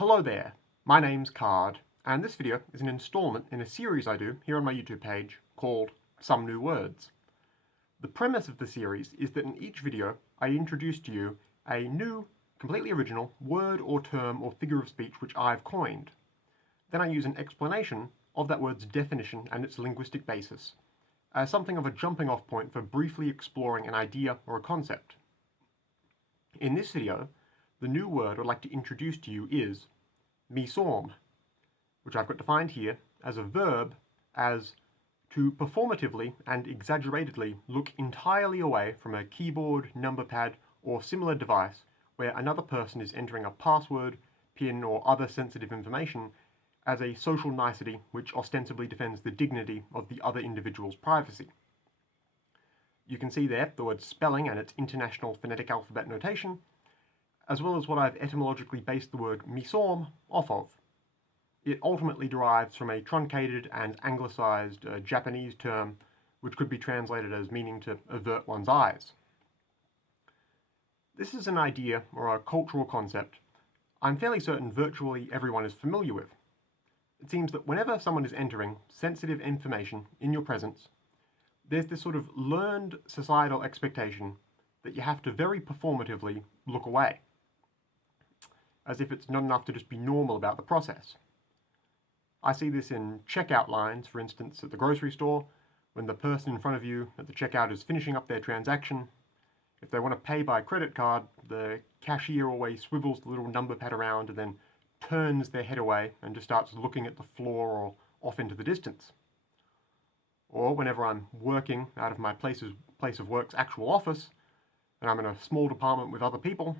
Hello there, my name's Card, and this video is an installment in a series I do here on my YouTube page called Some New Words. The premise of the series is that in each video I introduce to you a new, completely original word or term or figure of speech which I've coined. Then I use an explanation of that word's definition and its linguistic basis as something of a jumping off point for briefly exploring an idea or a concept. In this video, the new word I'd like to introduce to you is Mesorm, which I've got defined here as a verb as to performatively and exaggeratedly look entirely away from a keyboard, number pad, or similar device where another person is entering a password, PIN, or other sensitive information as a social nicety which ostensibly defends the dignity of the other individual's privacy. You can see there the word spelling and its international phonetic alphabet notation, as well as what I've etymologically based the word Mesorm off of. It ultimately derives from a truncated and anglicized Japanese term which could be translated as meaning to avert one's eyes. This is an idea or a cultural concept I'm fairly certain virtually everyone is familiar with. It seems that whenever someone is entering sensitive information in your presence, there's this sort of learned societal expectation that you have to very performatively look away, as if it's not enough to just be normal about the process. I see this in checkout lines, for instance, at the grocery store, when the person in front of you at the checkout is finishing up their transaction. If they want to pay by credit card, the cashier always swivels the little number pad around and then turns their head away and just starts looking at the floor or off into the distance. Or whenever I'm working out of my place of work's actual office, and I'm in a small department with other people,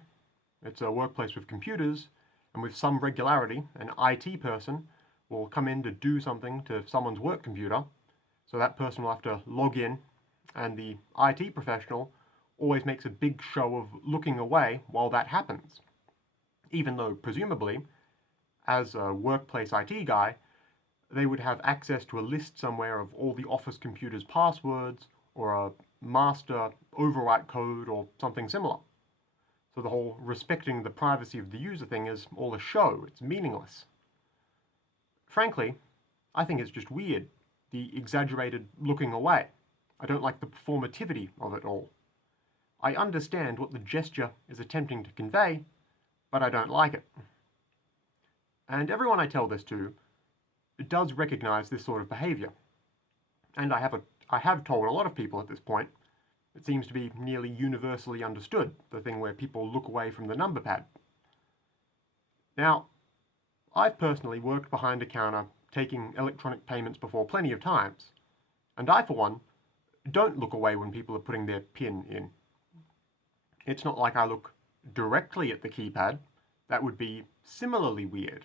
it's a workplace with computers, and with some regularity, an IT person will come in to do something to someone's work computer, so that person will have to log in, and the IT professional always makes a big show of looking away while that happens, even though presumably, as a workplace IT guy, they would have access to a list somewhere of all the office computer's passwords, or a master overwrite code, or something similar. So the whole respecting the privacy of the user thing is all a show, it's meaningless. Frankly, I think it's just weird, the exaggerated looking away. I don't like the performativity of it all. I understand what the gesture is attempting to convey, but I don't like it. And everyone I tell this to does recognize this sort of behavior. And I have told a lot of people at this point. It seems to be nearly universally understood, the thing where people look away from the number pad. Now, I've personally worked behind a counter taking electronic payments before plenty of times, and I, for one, don't look away when people are putting their PIN in. It's not like I look directly at the keypad. That would be similarly weird.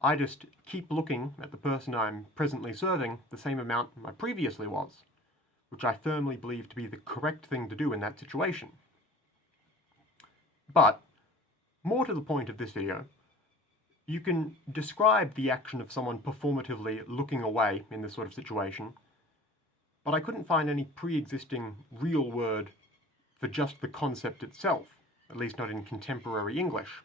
I just keep looking at the person I'm presently serving the same amount I previously was, which I firmly believe to be the correct thing to do in that situation. But, more to the point of this video, you can describe the action of someone performatively looking away in this sort of situation, but I couldn't find any pre-existing real word for just the concept itself, at least not in contemporary English.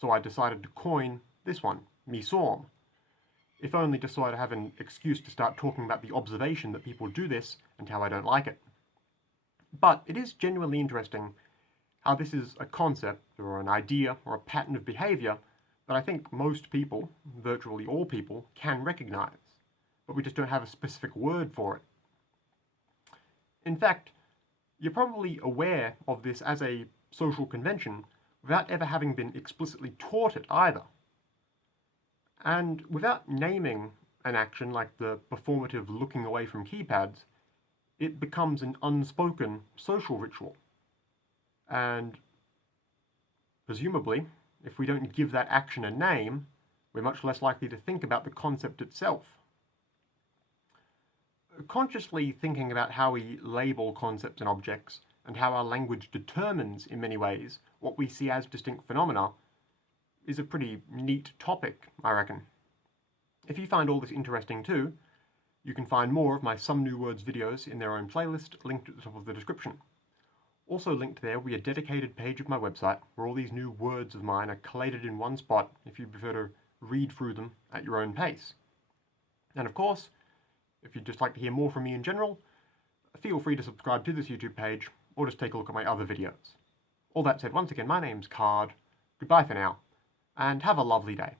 So I decided to coin this one, Mesorm, if only just so I'd have an excuse to start talking about the observation that people do this and how I don't like it. But it is genuinely interesting how this is a concept or an idea or a pattern of behavior that I think most people, virtually all people, can recognize, but we just don't have a specific word for it. In fact, you're probably aware of this as a social convention without ever having been explicitly taught it either. And without naming an action like the performative looking away from keypads, it becomes an unspoken social ritual. And presumably, if we don't give that action a name, we're much less likely to think about the concept itself. Consciously thinking about how we label concepts and objects, and how our language determines, in many ways, what we see as distinct phenomena, is a pretty neat topic, I reckon. If you find all this interesting too, you can find more of my Some New Words videos in their own playlist, linked at the top of the description. Also linked there will be a dedicated page of my website where all these new words of mine are collated in one spot if you prefer to read through them at your own pace. And of course, if you'd just like to hear more from me in general, feel free to subscribe to this YouTube page or just take a look at my other videos. All that said, once again, my name's Card, goodbye for now, and have a lovely day.